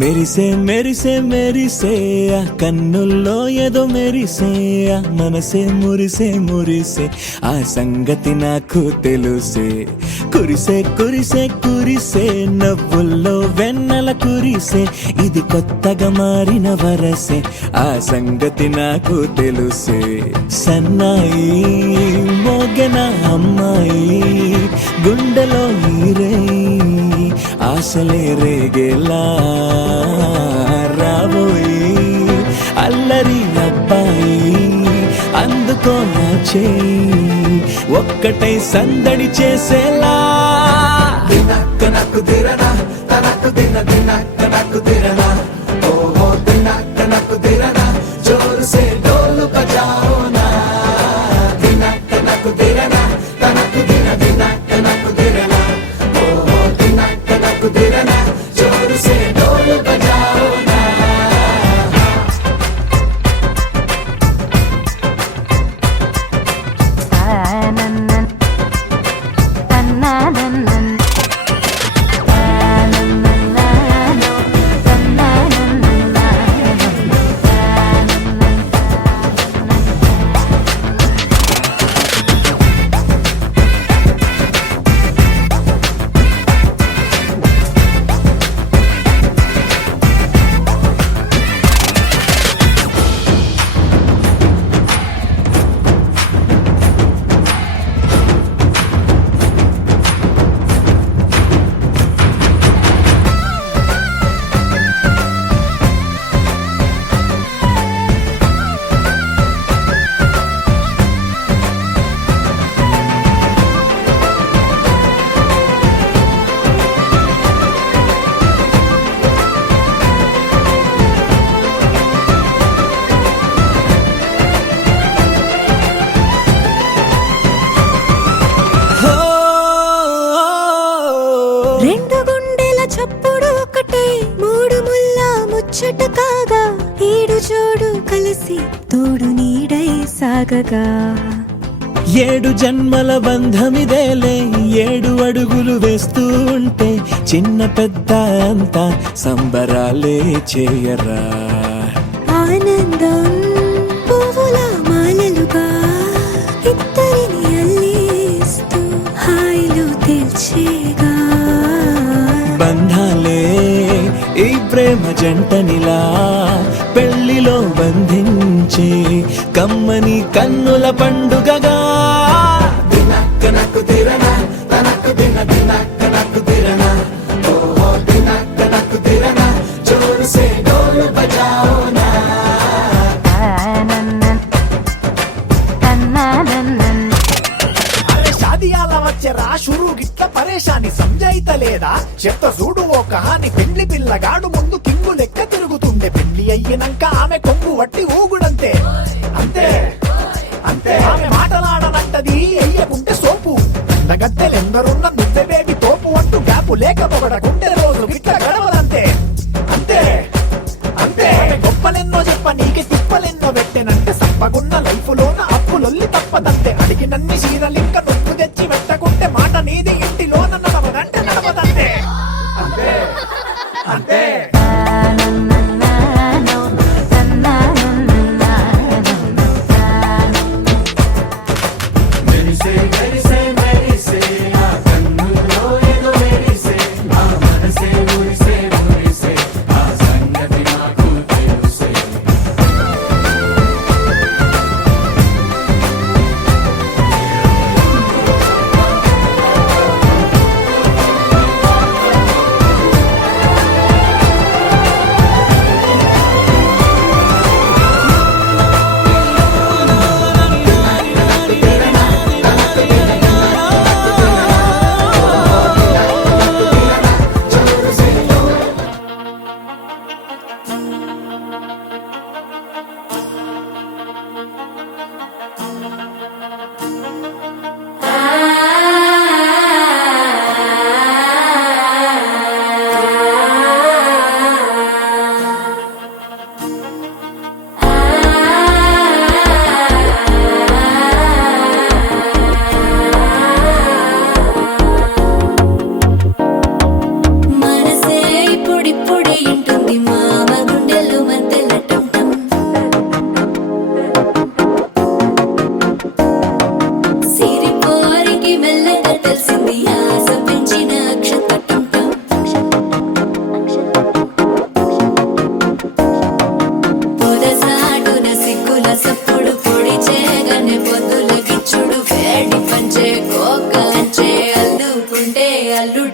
మెరిసే మెరిసే మెరిసే కన్నుల్లో ఏదో మెరిసే మనసే మురిసే మురిసే ఆ సంగతి నాకు తెలుసే కురిసే కురిసే కురిసే నవ్వుల్లో వెన్నెల కురిసే ఇది కొత్తగా మారిన వరసే ఆ సంగతి నాకు తెలుసే సన్నాయి మోగెన అమ్మాయి గుండెలో నీరే ఆశలే రేగేలా రాబోయి అల్లరి అబ్బాయి అందుకో నా చేయి ఒక్కటై సందడి చేసేలా దినక్క నక్కు దిరనా తనకు దిన దినక్క నక్కు దిరనా ఓహో దినక్క నక్కు దిరనా జోరు సే డోలు బజాओ నా దినక్క నక్కు దిరనా తనకు దిన దినక్క నక్కు దిరనా ఓహో దినక్క నక్కు దిరనా జోరు సే డోలు బజాओ నా ముచ్చట కాగా ఏడు జోడు కలిసి తోడు నీడై సాగగా ఏడు జన్మల బంధమిదేలే ఏడు అడుగులు వేస్తూ ఉంటే చిన్న పెద్ద అంతా సంబరాలే చేయరా ఆనందం పువ్వుల మాలలుగా ఇద్దరిని అల్లేస్తూ హాయిలో తెల్చేగా బంధాలే ఈ ప్రేమ జంటనిలా పెళ్లిలో బంధించే కమ్మని కన్నుల పండుగగా దినక్క నక్కు దిరనా తనకు దిన దినక్క నక్కు దిరనా ఓహో దినక్క నక్కు దిరనా జోరు సే డోలు బజాओ నా షాదియాల వచ్చెరా షురూ గిట్ల పరేషాని సంజాయితలేదా చెత్త చూడు ఓ కహాని పెండ్లి పిల్లగాడు ముందు కింగు లెక్క తిరుగుతుండే పెండ్లి అయ్యినాక ఆమె కొంగు వట్టి ఊగుడంతే అంతే అంతే ఆమె మాటలాడనంటది అయ్యకుంటే సోపు గద్దెలెందరున్న నువ్వే బేబీ తోపు అంటూ గ్యాపు లేక పొగడకుంటే రోజు గిట్ల గడవదంతే అంతే అంతే గొప్పలెన్నో చెప్ప నీకే తిప్పలెన్నో పెట్టెనంటే సప్పగున్న లైఫ్ లోన అప్పులొల్లి తప్పదంతే అడిగినన్ని చీరలింక నొప్పు తెచ్చి పెట్టకుంటే మాట నీది ఇంటిలోన నడవదంటే నడవదంతే అంతే అంతే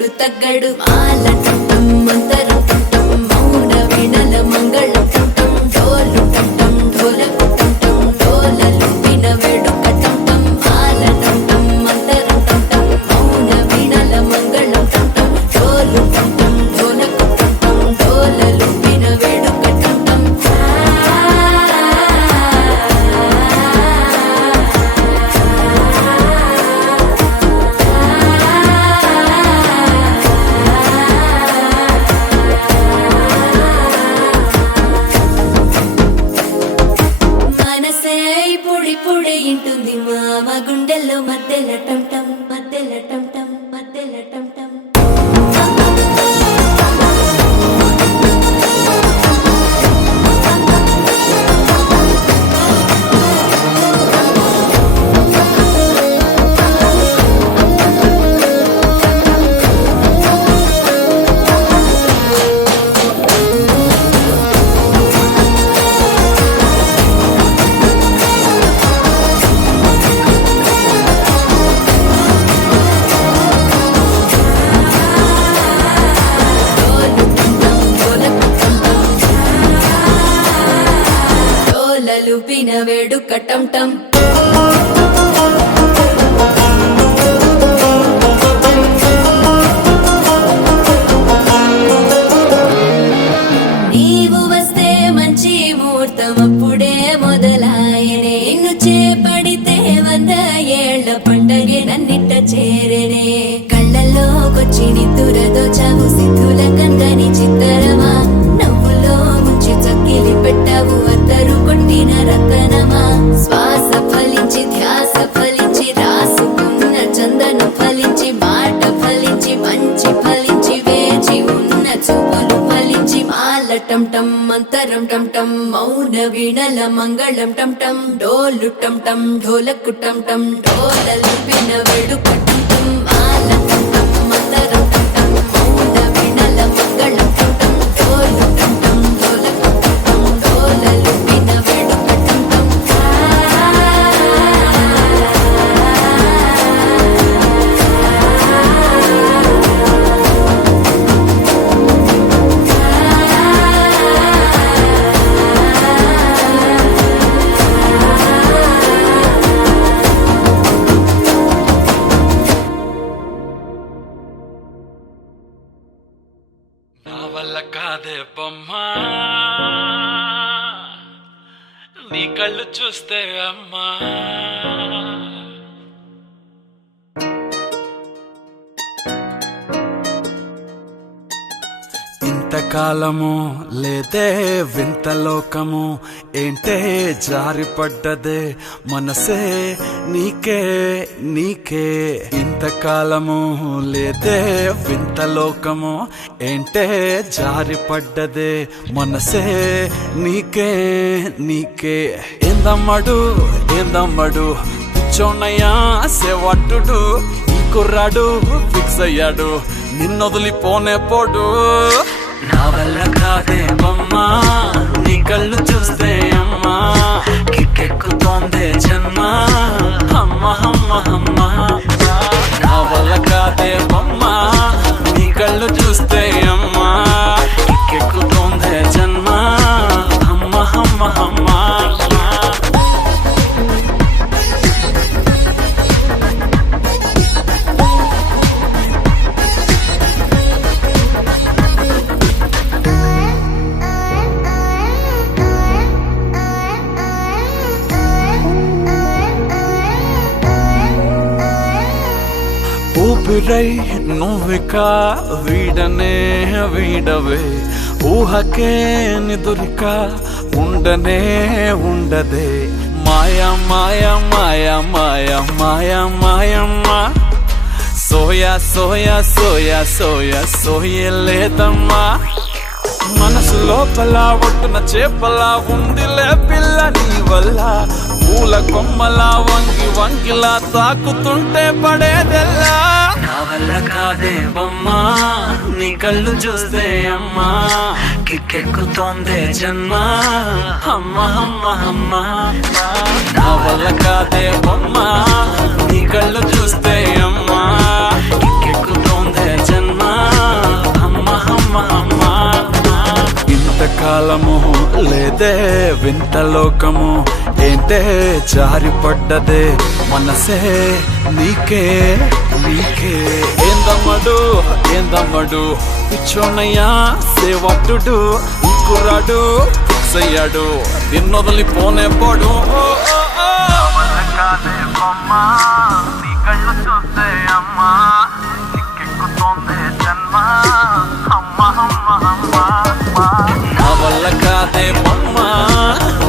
ఎప్పుడు తగ్గడు మాల టంటం మంతరం టంటం మౌన వీణల మంగళం టంటం డోలు టంటం ఢోలకు టంటం డోలలు విన వేడుక టంటం మాల టంటం మంతరం టంటం మౌన వీణల మంగళం టంటం డోలు టంటం ఢోలకు టంటం డోలలు విన వేడుక టంటం మనసే పొడి పొడి ఇంటుంది మామ గుండెల్లో మధ్యల టంటం మధ్యల టంటం మధ్యల టంటం డోలలు విన వేడుక టంటం నీవు వస్తే మంచి ముహూర్తం అప్పుడే మొదలాయనే నిన్ను చేపడితే 100 ఏళ్ల పండగే నన్నిట్ట చేరనే కళ్ళల్లోకొచ్చి నిద్దురదోచావు సిద్ధుల కందని చిత్తరమా నవ్వులో ముంచి చక్కిలి పెట్టావు అద్దరు కొట్టిన రతనమా శ్వాస ఫలించి ధ్యాస ఫలించి రాసుకున్న చందనం ఫలించి మాట ఫలించి మంచి ఫలించి వేచి ఉన్న చూపులు ఫలించి మాల టంటం మంతరం టంటం మౌన వీణల మంగళం టంటం డోలు టంటం ఢోలకు టంటం డోలలు విన వేడుక టంటం మాల టంటం మంతరం టంటం మౌన వీణల మంగళం టంటం డోలు టంటం ఢోలకు టంటం డోలలు విన వేడుక టంటం నా వల్ల కాదే బొమ్మా నీ కళ్ళు చూస్తే అమ్మా ఇంతకాలము లేదే వింత లోకము ఏంటే జారిపడ్డదే మనసే నీకే నీకే ఇంతకాలము లేదే వింత లోకము ఏంటే జారిపడ్డదే మనసే నీకే నీకే ఏందమ్మడు ఏందమ్మడు పిచ్చోన్నయ్యా సేవట్టుడు ఈ కుర్రాడు ఫిక్స్ అయ్యాడు నిన్నొదిలిపోనే పోడు నా వల్ల కాదే బొమ్మా నీ కళ్ళు చూస్తే అమ్మా కిక్కెక్కుతోందే జన్మ అమ్మ అమ్మ అమ్మ నా వల్ల కాదే బొమ్మా నీ కళ్ళు చూస్తే అమ్మా కిక్కెక్కుతోందే జన్మ అమ్మ అమ్మ అమ్మ ఊపిరై నువ్విక వీడనే వీడవే ఊహకే నిదురిక ఉండనే ఉండదే మాయా మాయా మాయా మాయా మాయా మాయమ్మ సోయా సోయా సోయా సోయా సోయలేదమ్మా మనసు లోపల ఒట్టున చేపలా ఉందిలే పిల్ల నీ వల్ల పూల కొమ్మలా వంగి వంగిలా తాకుతుంటే పడేదెల్లా నా వల్ల కాదే బొమ్మా నీ కళ్ళు చూస్తే అమ్మా కిక్కెక్కుతోందే జన్మ అమ్మ అమ్మ అమ్మ నా వల్ల కాదే బొమ్మా నీ కళ్ళు చూస్తే అమ్మా కిక్కెక్కుతోందే జన్మ ఇదే వింత లోకము ఏంటే జారిపడ్డదే మనసే నీకే నీకే ఏందమ్మడు పిచ్చోనయ్యా సేవట్టుడు ఇంకురాడు ఫిక్స్ అయ్యాడు నిన్నొదలిపోనే పడు నీ కళ్ళు చూస్తే అమ్మా నీకెక్కుతోందే జన్మ అమ్మా నా వల్ల కాదే అమ్మా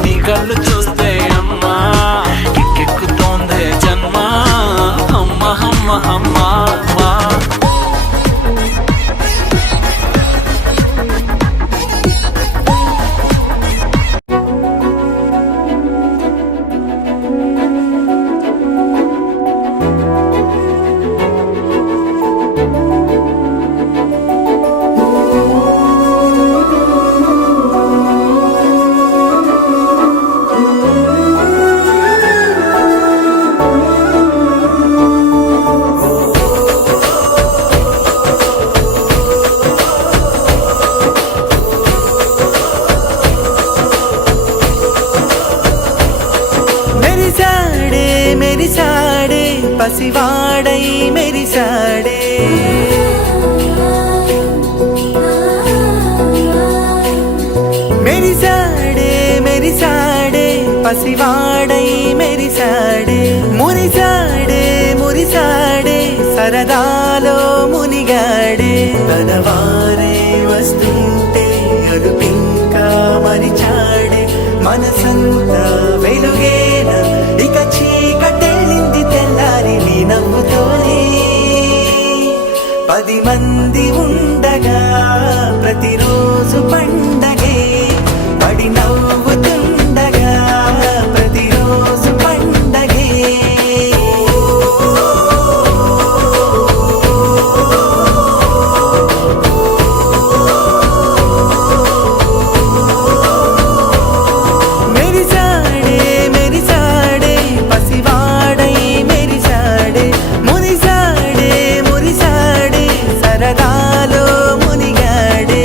నీ కళ్ళు చూస్తే అమ్మా నీకెక్కుతోందే జన్మ అమ్మా అమ్మ అమ్మా మెరిసాడే పసివాడై మెరిసాడే మెరిసాడే పసివాడై మెరిసాడే మురిసాడే సరదాలో మునిగాడే తనవారే వస్తుంటే అదుపింకా మరిచాడే మనసంతా వెలుగేన ఇక చీకటెళ్ళింది తెల్లారి నీ నవ్వుతోనే 10 మంది ఉండగా ప్రతిరోజు పండగే పడి నవ్వుతుండగా ప్రతిరోజు పండగే మెరిసాడే పసివాడై మెరిసాడే మురిసాడే సరదాలో మునిగాడే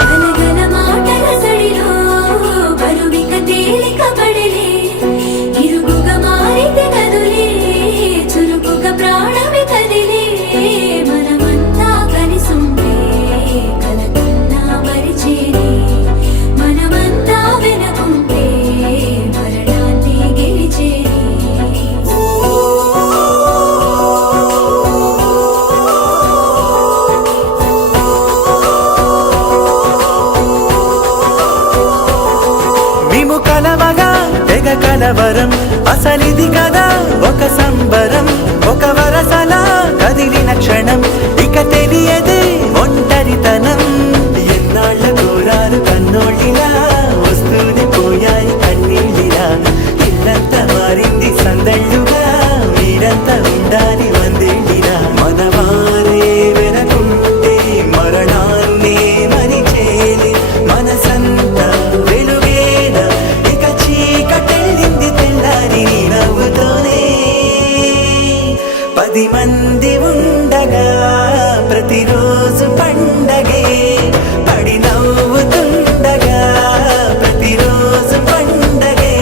గలగల మాటల సడిలో బరువిక తేలిక పడిలే ఇరుగుగా మారితే కదులే చురుకుగా ప్రాణమి కదిలే మనమంతా కలిసుంటే కలకన్నా మరిచేనే మనమంతా వెనకుంటే మరణాన్ని గెలిచేనే మేము కలవగా తెగ కలవరం అసలిది కదా ఒక సంబరం ఒక వరసలా కదిలిన క్షణం ఇక తెలియదే ఒంటరితనం ఎన్నాళ్ళ కోరారు కన్నోళ్ళిలా వస్తూనే పోయాయి కన్నీళ్ళిలా ఇల్లంతా మారింది సందళ్ళుగా మీరంతా ఉండాలి వందేళ్ళిలా మనవారే వెనకుంటే మరణాన్నే మరిచేలి మనసంతా వెలుగేన ఇక చీకటెళ్ళింది తెల్లారి నీ నవ్వుతోనే 10 మంది ఉండగా ప్రతిరోజు పండగే పడి నవ్వుతుండగా ప్రతిరోజు పండగే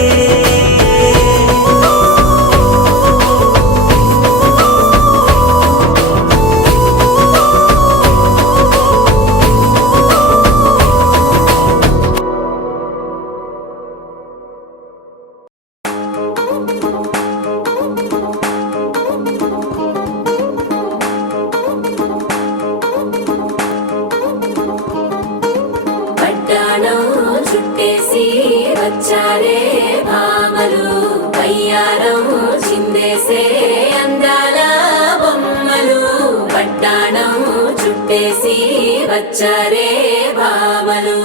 పట్టాణం చుట్టేసి వచ్చారే భామలు పయ్యారం చిందేసే అందాల బొమ్మలు పట్టాణం చుట్టేసి వచ్చారే భామలు